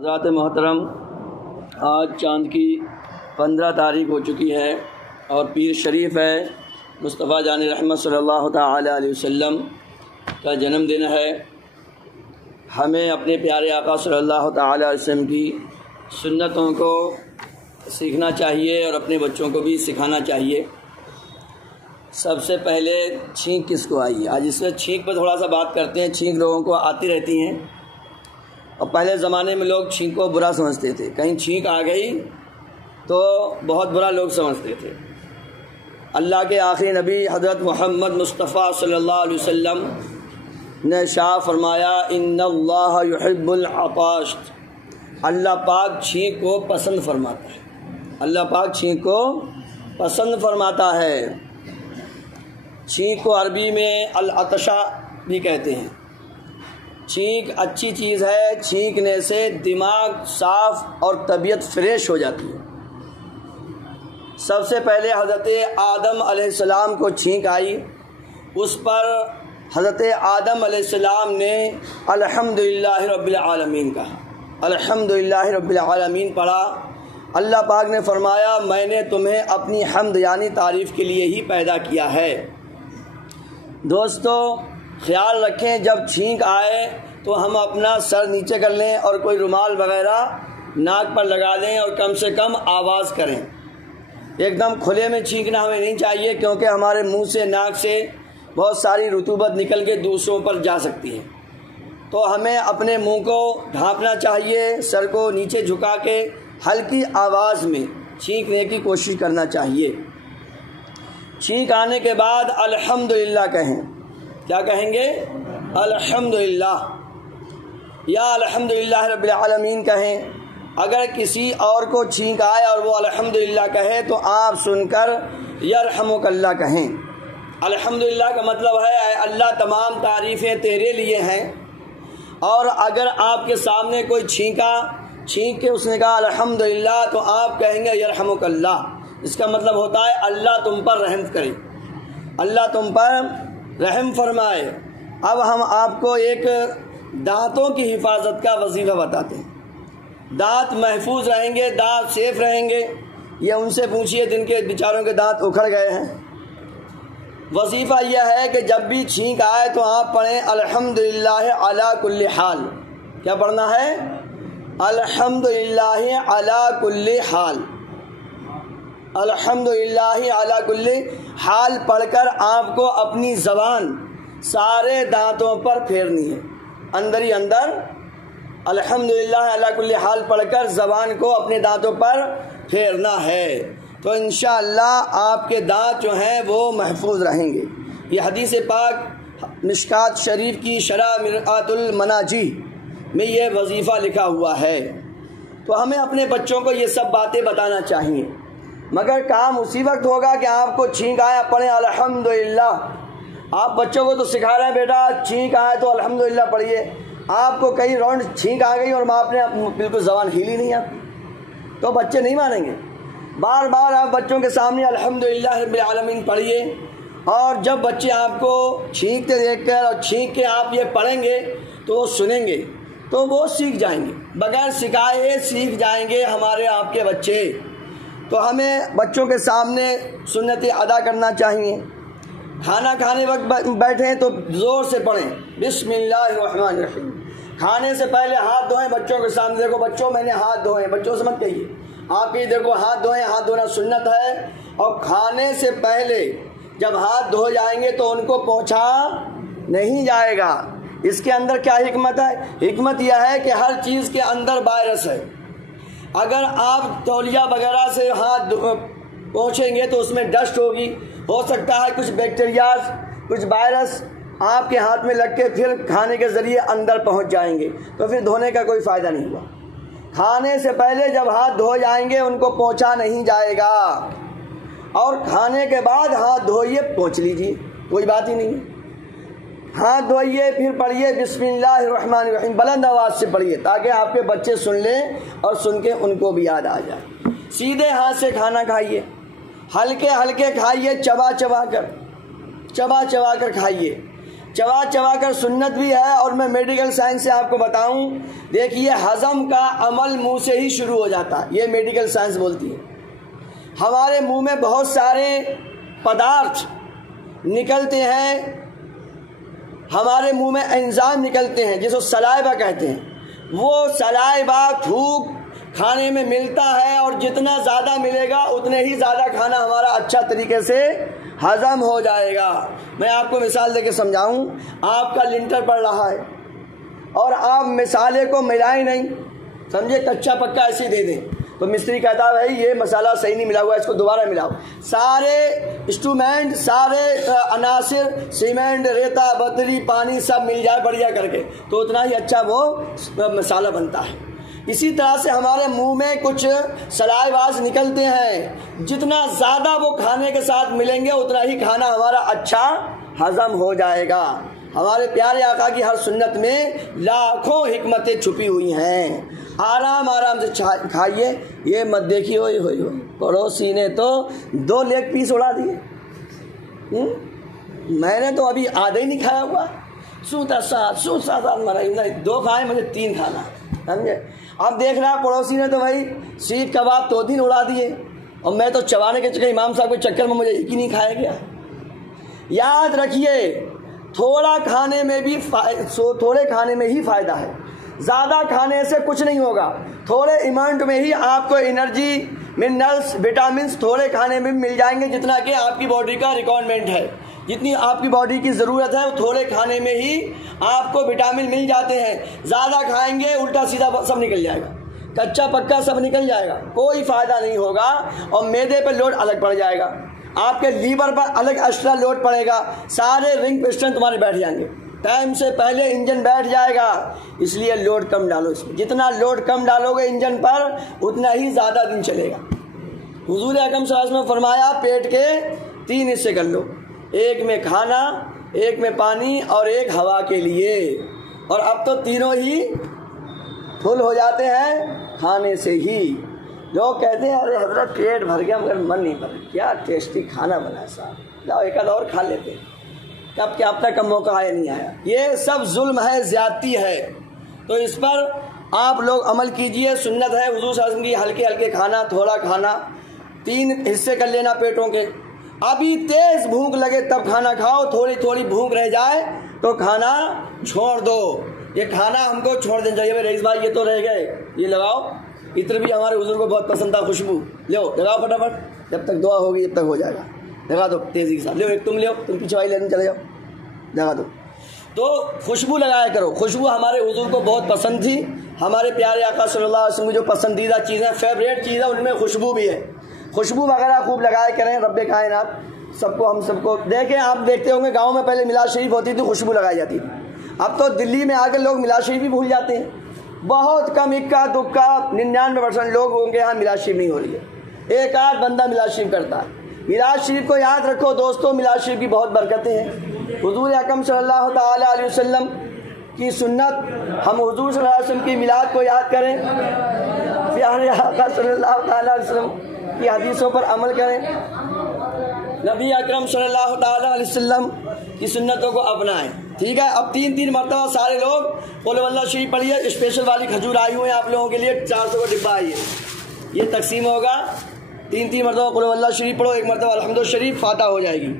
حضرات محترم، آج چاند کی 15 تاریخ ہو چکی ہے اور پیر شریف ہے مصطفیٰ جان رحمت صلی اللہ تعالی علیہ وسلم کا جنم دن ہے۔ ہمیں اپنے پیارے آقا صلی اللہ تعالی علیہ وسلم کی سنتوں کو سیکھنا چاہیے اور اپنے بچوں کو بھی سکھانا چاہیے۔ سب سے پہلے چھینک کس کو آئی؟ آج اس میں چھینک پر تھوڑا سا بات کرتے ہیں۔ چھینک لوگوں کو آتی رہتی ہیں اور پہلے زمانے میں لوگ چھینک کو برا سمجھتے تھے، کہیں چھینک آ گئی تو بہت برا لوگ سمجھتے تھے۔ اللہ کے آخری نبی حضرت محمد مصطفیٰ صلی اللہ علیہ وسلم نے ارشاد فرمایا، ان اللہ یحب العطاش، اللہ پاک چھینک کو پسند فرماتا ہے۔ اللہ پاک چھینک کو پسند فرماتا ہے۔ چھینک کو عربی میں العطشہ بھی کہتے ہیں۔ چھینک اچھی چیز ہے، چھینکنے سے دماغ صاف اور طبیعت فریش ہو جاتی ہے۔ سب سے پہلے حضرت آدم علیہ السلام کو چھینک آئی، اس پر حضرت آدم علیہ السلام نے الحمدللہ رب العالمین کہا، الحمدللہ رب العالمین پڑھا۔ اللہ پاک نے فرمایا، میں نے تمہیں اپنی حمد یعنی تعریف کے لیے ہی پیدا کیا ہے۔ دوستو خیال رکھیں، جب چھینک آئے تو ہم اپنا سر نیچے کر لیں اور کوئی رومال وغیرہ ناک پر لگا لیں اور کم سے کم آواز کریں۔ ایک دم کھلے میں چھینکنا ہمیں نہیں چاہیے، کیونکہ ہمارے منہ سے ناک سے بہت ساری رطوبت نکل کے دوسروں پر جا سکتی ہے۔ تو ہمیں اپنے منہ کو ڈھانپنا چاہیے، سر کو نیچے جھکا کے ہلکی آواز میں چھینکنے کی کوشش کرنا چاہیے۔ چھینک آنے کے بعد الحمدللہ کہیں۔ کیا کہیں گے؟ الحمدللہ یا الحمدللہ رب العالمین کہیں۔ اگر کسی اور کو چھینک آئے اور وہ الحمدللہ کہے تو آپ سن کر یرحمک اللہ کہیں۔ الحمدللہ کا مطلب ہے اے اللہ تمام تعریفیں تیرے لیے ہیں، اور اگر آپ کے سامنے کوئی چھینک کے اس نے کہا الحمدللہ تو آپ کہیں گے یرحمک اللہ۔ اس کا مطلب ہوتا ہے اللہ تم پر رحم کرے، اللہ تم پر رحم فرمائے۔ اب ہم آپ کو ایک دانتوں کی حفاظت کا وظیفہ بتاتے ہیں۔ دانت محفوظ رہیں گے، دانت سیف رہیں گے، یہ ان سے پوچھئے جن کے بیچاروں کے دانت اکھڑ گئے ہیں۔ وظیفہ یہ ہے کہ جب بھی چھینک آئے تو آپ پڑھیں الحمدللہ علی کل حال۔ کیا پڑھنا ہے؟ الحمدللہ علی کل حال۔ الحمدللہ علی کل حال پڑھ کر آپ کو اپنی زبان سارے دانتوں پر پھیرنی ہے، اندر ہی اندر الحمدللہ علی کل حال پڑھ کر زبان کو اپنے دانتوں پر پھیرنا ہے، تو انشاءاللہ آپ کے دانت جو ہیں وہ محفوظ رہیں گے۔ یہ حدیث پاک مشکات شریف کی شرح مرآت المناجی میں یہ وظیفہ لکھا ہوا ہے۔ تو ہمیں اپنے بچوں کو یہ سب باتیں بتانا چاہیے، مگر کام اسی وقت ہوگا کہ آپ کو چھینک آیا پڑھیں الحمدللہ۔ آپ بچوں کو تو سکھا رہے ہیں بیٹا چھینک آئے تو الحمدللہ پڑھیے، آپ کو کئی راؤنڈ چھینک آ گئی اور آپ نے بالکل زبان ہیلی نہیں آپ تو بچے نہیں مانیں گے۔ بار بار آپ بچوں کے سامنے الحمدللہ رب العالمین پڑھیے، اور جب بچے آپ کو چھینکتے دیکھ کر اور چھینک کے آپ یہ پڑھیں گے تو وہ سنیں گے تو وہ سیکھ جائیں گے، بغیر سکھائے سیکھ جائیں گے ہمارے آپ کے بچے۔ تو ہمیں بچوں کے سامنے سنتیں ادا کرنا چاہیے۔ کھانا کھانے وقت بیٹھیں تو زور سے پڑھیں بسم اللہ الرحمن الرحیم۔ کھانے سے پہلے ہاتھ دھوئیں بچوں کے سامنے، دیکھو بچوں میں نے ہاتھ دھوئے، بچوں سے مت کہیے، آپ ہی دیکھو ہاتھ دھوئیں، ہاتھ دھونا سنت ہے۔ اور کھانے سے پہلے جب ہاتھ دھو جائیں گے تو ان کو پوچھا نہیں جائے گا۔ اس کے اندر کیا حکمت ہے؟ حکمت یہ ہے کہ ہر چیز کے اندر وائرس ہے۔ اگر آپ تولیہ وغیرہ سے ہاتھ پوچھیں گے تو اس میں ڈسٹ ہوگی، ہو سکتا ہے کچھ بیکٹیریاز کچھ وائرس آپ کے ہاتھ میں لگ کے پھر کھانے کے ذریعے اندر پہنچ جائیں گے، تو پھر دھونے کا کوئی فائدہ نہیں ہوا۔ کھانے سے پہلے جب ہاتھ دھو جائیں گے ان کو پوچھا نہیں جائے گا، اور کھانے کے بعد ہاتھ دھوئیے پوچھ لیجیے، کوئی بات ہی نہیں ہے۔ ہاتھ دھوئیے پھر پڑھیے بسم اللہ الرحمن الرحیم، بلند آواز سے پڑھیے تاکہ آپ کے بچے سن لیں اور سن کے ان کو بھی یاد آ جائے۔ سیدھے ہاتھ سے کھانا کھائیے، ہلکے ہلکے کھائیے، چبا چبا کر کھائیے۔ چبا چبا کر سنت بھی ہے. اور میں میڈیکل سائنس سے آپ کو بتاؤں, دیکھیے ہضم کا عمل منہ سے ہی شروع ہو جاتا ہے, یہ میڈیکل سائنس بولتی ہے. ہمارے منہ میں بہت سارے پدارتھ نکلتے ہیں, ہمارے منہ میں انزائم نکلتے ہیں جس کو سلائیوا کہتے ہیں. وہ سلائیوا تھوک کھانے میں ملتا ہے, اور جتنا زیادہ ملے گا اتنے ہی زیادہ کھانا ہمارا اچھا طریقے سے ہضم ہو جائے گا. میں آپ کو مثال دے کے سمجھاؤں, آپ کا لنٹر پڑ رہا ہے اور آپ مسالے کو ملائیں نہیں, سمجھے, کچا پکا ایسے دے دیں, تو مستری کہتا ہے بھائی یہ مسالہ صحیح نہیں ملا ہوا, اس کو دوبارہ ملاؤ. سارے انسٹرومنٹ, سارے عناصر, سیمنٹ, ریتا, بتری, پانی سب مل جائے بڑھیا کر کے, تو اتنا ہی اچھا وہ مسالہ بنتا ہے. اسی طرح سے ہمارے منہ میں کچھ سلائیواز نکلتے ہیں, جتنا زیادہ وہ کھانے کے ساتھ ملیں گے اتنا ہی کھانا ہمارا اچھا ہضم ہو جائے گا. ہمارے پیارے آقا کی ہر سنت میں لاکھوں حکمتیں چھپی ہوئی ہیں. آرام آرام سے کھائیے, یہ مت دیکھیے ہوئی پڑوسی نے تو 2 لیگ پیس اڑا دیے, میں نے تو ابھی آدھا ہی نہیں کھایا ہوا, سوتا سات مرا 2 کھائے, مجھے 3 کھانا, سمجھے. اب دیکھ رہا پڑوسی نے تو بھائی سیخ کباب 2 دن اڑا دیے, اور میں تو چبانے کے چکر امام صاحب کے چکر میں مجھے ایک ہی نہیں کھایا گیا. یاد رکھیے تھوڑا کھانے میں بھی تھوڑے کھانے میں ہی فائدہ ہے, زیادہ کھانے سے کچھ نہیں ہوگا. تھوڑے اماؤنٹ میں ہی آپ کو انرجی, منرلس, وٹامنس تھوڑے کھانے میں مل جائیں گے, جتنا کہ آپ کی باڈی کا ریکوائرمنٹ ہے, جتنی آپ کی باڈی کی ضرورت ہے, وہ تھوڑے کھانے میں ہی آپ کو وٹامن مل جاتے ہیں. زیادہ کھائیں گے الٹا سیدھا سب نکل جائے گا, کچا پکا سب نکل جائے گا, کوئی فائدہ نہیں ہوگا, اور معدے پہ لوڈ الگ پڑ جائے گا, آپ کے لیور پر الگ ایکسٹرا لوڈ پڑے گا, سارے رنگ پسٹن تمہارے بیٹھ جائیں گے, ٹائم سے پہلے انجن بیٹھ جائے گا. اس لیے لوڈ کم ڈالو اس میں, جتنا لوڈ کم ڈالو گے انجن پر اتنا ہی زیادہ دن چلے گا. حضور اکرم صلی اللہ علیہ وسلم نے فرمایا پیٹ کے 3 حصے کر لو, ایک میں کھانا, ایک میں پانی, اور ایک ہوا کے لیے. اور اب تو تینوں ہی فل ہو جاتے ہیں کھانے سے ہی. لوگ کہتے ہیں ارے حضرت پیٹ بھر گیا مگر من نہیں بھر, کیا ٹیسٹی کھانا بنا صاحب, لاؤ ایک آدھ اور کھا لیتے. کب کیا اب تک کا موقع آیا نہیں آیا. یہ سب ظلم ہے, زیادتی ہے. تو اس پر آپ لوگ عمل کیجئے. سنت ہے حضور صلی اللہ علیہ وسلم کی ہلکے ہلکے کھانا, تھوڑا کھانا, 3 حصے کر لینا پیٹوں کے. ابھی تیز بھوک لگے تب کھانا کھاؤ, تھوڑی تھوڑی بھوک رہ جائے تو کھانا چھوڑ دو. یہ کھانا ہم کو چھوڑ دینا چاہیے. رئیس بھائی یہ تو رہ گئے, یہ لگاؤ. عطر بھی ہمارے حضور کو بہت پسند تھا, خوشبو لو لگاؤ فٹافٹ, جب تک دعا ہوگی جب تک ہو جائے گا, لگا دو تیزی کے ساتھ. لو ایک تم لو, تم پیچھے والی لینے چلے جاؤ, لگا دو. تو خوشبو لگایا کرو. خوشبو ہمارے حضور کو بہت پسند تھی. ہمارے پیارے آقا صلی اللہ علیہ وسلم کی جو پسندیدہ چیزیں, فیوریٹ چیز ہے, ان میں خوشبو بھی ہے. خوشبو وغیرہ خوب لگایا کریں. رب کائنات سب کو, ہم سب کو دیکھیں. آپ دیکھتے ہوں گے گاؤں میں پہلے میلاد شریف ہوتی تھی, خوشبو لگائی جاتی تھی. اب تو دلی میں آ کے لوگ میلاد شریف بھی بھول جاتے ہیں. بہت کم, اکا دکا 99% لوگ ہوں گے یہاں میلاد شریف نہیں ہو رہی ہے. ایک آدھ بندہ میلاد شریف کرتا ہے. میلاد شریف کو یاد رکھو دوستو, میلاد شریف کی بہت برکتیں ہیں. حضور اکرم صلی اللہ تعالی علیہ وسلم کی سنت, ہم حضور صلی اللہ علیہ وسلم کی میلاد کو یاد کریں, پیارے آقا صلی اللہ تعالی علیہ وسلم کی حدیثوں پر عمل کریں, نبی اکرم صلی اللہ تعالی علیہ وسلم کی سنتوں کو اپنائیں. ٹھیک ہے. اب 3 مرتبہ سارے لوگ قل اللہ شریف پڑھیے. اسپیشل والی کھجور آئی ہوئے ہیں آپ لوگوں کے لیے, 400 کا ڈبہ آئی ہے, یہ تقسیم ہوگا. 3 مرتبہ قل اللہ شریف پڑھو, 1 مرتبہ الحمد شریف, فاتحہ ہو جائے گی.